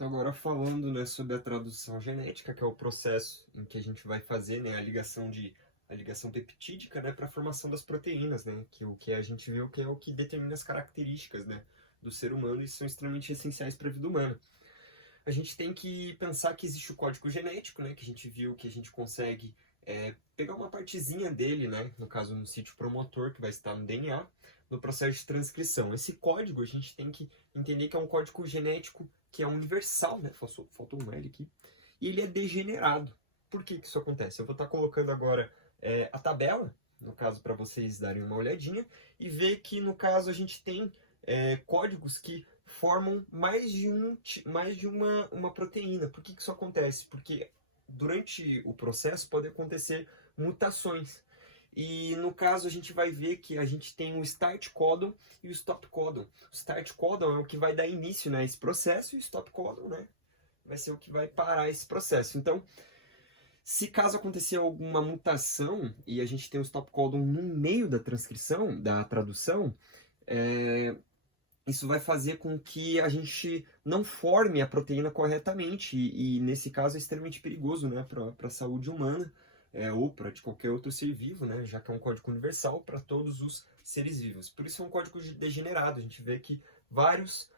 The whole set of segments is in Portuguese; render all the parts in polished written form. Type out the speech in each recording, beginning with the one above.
Então, agora falando, né, sobre a tradução genética, que é o processo em que a gente vai fazer, né, a ligação peptídica, né, para a formação das proteínas, né, que o que a gente viu que é o que determina as características, né, do ser humano e são extremamente essenciais para a vida humana. A gente tem que pensar que existe o código genético, né, que a gente viu que a gente consegue pegar uma partezinha dele, né, no caso no sítio promotor, que vai estar no DNA, no processo de transcrição. Esse código a gente tem que entender que é um código genético que é universal, né, faltou um L aqui, e ele é degenerado. Por que isso acontece? Eu vou estar colocando agora a tabela, no caso para vocês darem uma olhadinha, e ver que no caso a gente tem códigos que formam mais de uma proteína. Por que isso acontece? Porque durante o processo pode acontecer mutações. E no caso a gente vai ver que a gente tem o start codon e o stop codon. O start codon é o que vai dar início, né, a esse processo, e o stop codon, né, vai ser o que vai parar esse processo. Então, se caso acontecer alguma mutação e a gente tem o stop codon no meio da transcrição, da tradução, isso vai fazer com que a gente não forme a proteína corretamente e nesse caso é extremamente perigoso, né, para a saúde humana ou para de qualquer outro ser vivo, né, já que é um código universal para todos os seres vivos. Por isso é um código degenerado. A gente vê que vários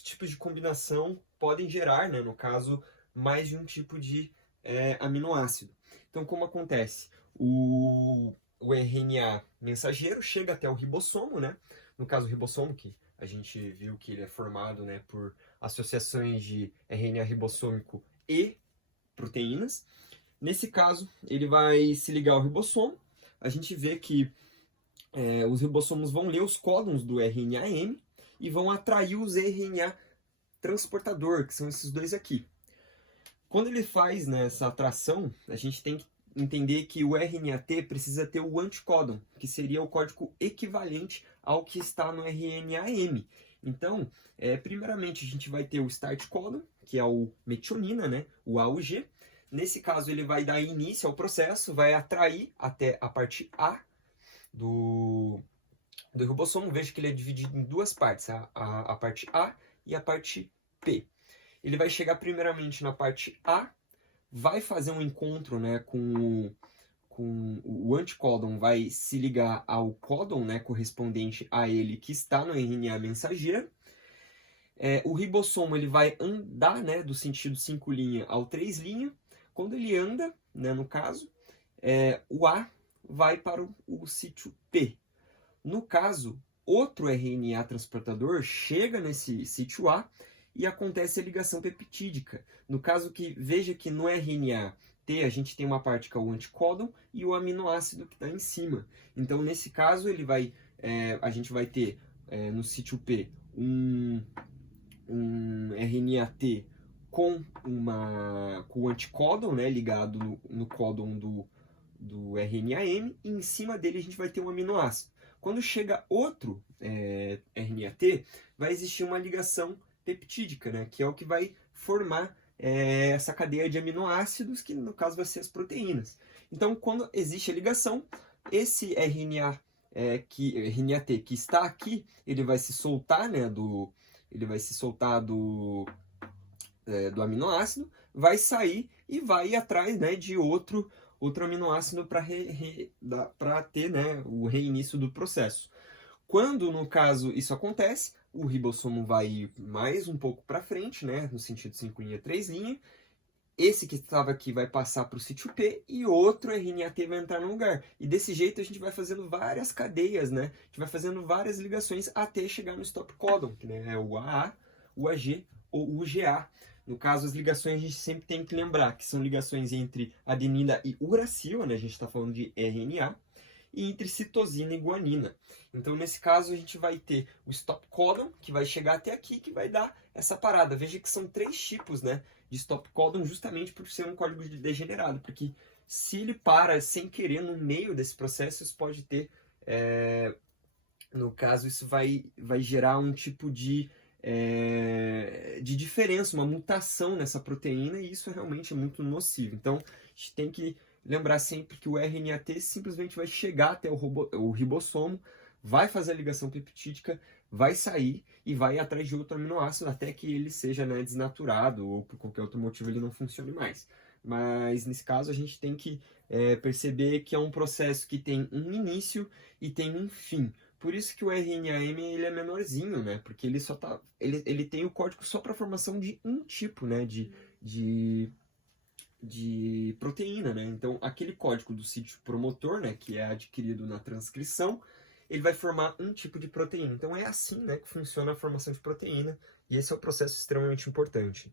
tipos de combinação podem gerar, né, no caso, mais de um tipo de aminoácido. Então, como acontece? O RNA mensageiro chega até o ribossomo, né? No caso, o ribossomo, que a gente viu que ele é formado, né, por associações de RNA ribossômico e proteínas. Nesse caso, ele vai se ligar ao ribossomo. A gente vê que os ribossomos vão ler os códons do RNA-M e vão atrair os RNA transportador, que são esses dois aqui. Quando ele faz, né, essa atração, a gente tem que entender que o RNA-T precisa ter o anticódon, que seria o código equivalente ao que está no RNA-M. Então, primeiramente, a gente vai ter o start codon, que é o metionina, né, o A, o G. Nesse caso, ele vai dar início ao processo, vai atrair até a parte A do ribossomo. Veja que ele é dividido em duas partes, a parte A e a parte P. Ele vai chegar primeiramente na parte A, vai fazer um encontro, né, com o anticódon, vai se ligar ao códon, né, correspondente a ele que está no RNA mensageiro. O ribossomo ele vai andar, né, do sentido 5' ao 3'. Quando ele anda, né, no caso, o A vai para o sítio P. No caso, outro RNA transportador chega nesse sítio A e acontece a ligação peptídica. No caso que, veja que no RNA-T a gente tem uma parte que é o anticódon e o aminoácido que está em cima. Então, nesse caso, a gente vai ter no sítio P um RNA-T com o anticódon, né, ligado no códon do RNA-M, e em cima dele a gente vai ter um aminoácido. Quando chega outro RNA-T, vai existir uma ligação peptídica, né, que é o que vai formar essa cadeia de aminoácidos, que no caso vai ser as proteínas. Então, quando existe a ligação, esse RNA-T que está aqui, ele vai se soltar, né, do aminoácido, vai sair e vai ir atrás, né, de outro aminoácido para ter, né, o reinício do processo. Quando, no caso, isso acontece, o ribossomo vai ir mais um pouco para frente, né, no sentido 5', 3'. Esse que estava aqui vai passar para o sítio P e outro RNA-T vai entrar no lugar. E desse jeito a gente vai fazendo várias cadeias, né? A gente vai fazendo várias ligações até chegar no stop codon, que, né, é o AA, o AG ou o UGA. No caso, as ligações a gente sempre tem que lembrar que são ligações entre adenina e uracil, né? A gente está falando de RNA, e entre citosina e guanina. Então, nesse caso, a gente vai ter o stop codon, que vai chegar até aqui, que vai dar essa parada. Veja que são 3 tipos, né, de stop codon, justamente por ser um código degenerado, porque se ele para sem querer no meio desse processo, isso pode ter, no caso, isso vai gerar um tipo de diferença, uma mutação nessa proteína, e isso realmente é muito nocivo. Então, a gente tem que lembrar sempre que o RNA-T simplesmente vai chegar até o ribossomo, vai fazer a ligação peptídica, vai sair e vai ir atrás de outro aminoácido até que ele seja, né, desnaturado ou por qualquer outro motivo ele não funcione mais. Mas nesse caso a gente tem que perceber que é um processo que tem um início e tem um fim. Por isso que o RNAM ele é menorzinho, né? Porque ele só tá, ele tem o código só para a formação de um tipo, né? De, de proteína, né? Então, aquele código do sítio promotor, né, que é adquirido na transcrição, ele vai formar um tipo de proteína. Então, é assim, né, que funciona a formação de proteína, e esse é um processo extremamente importante.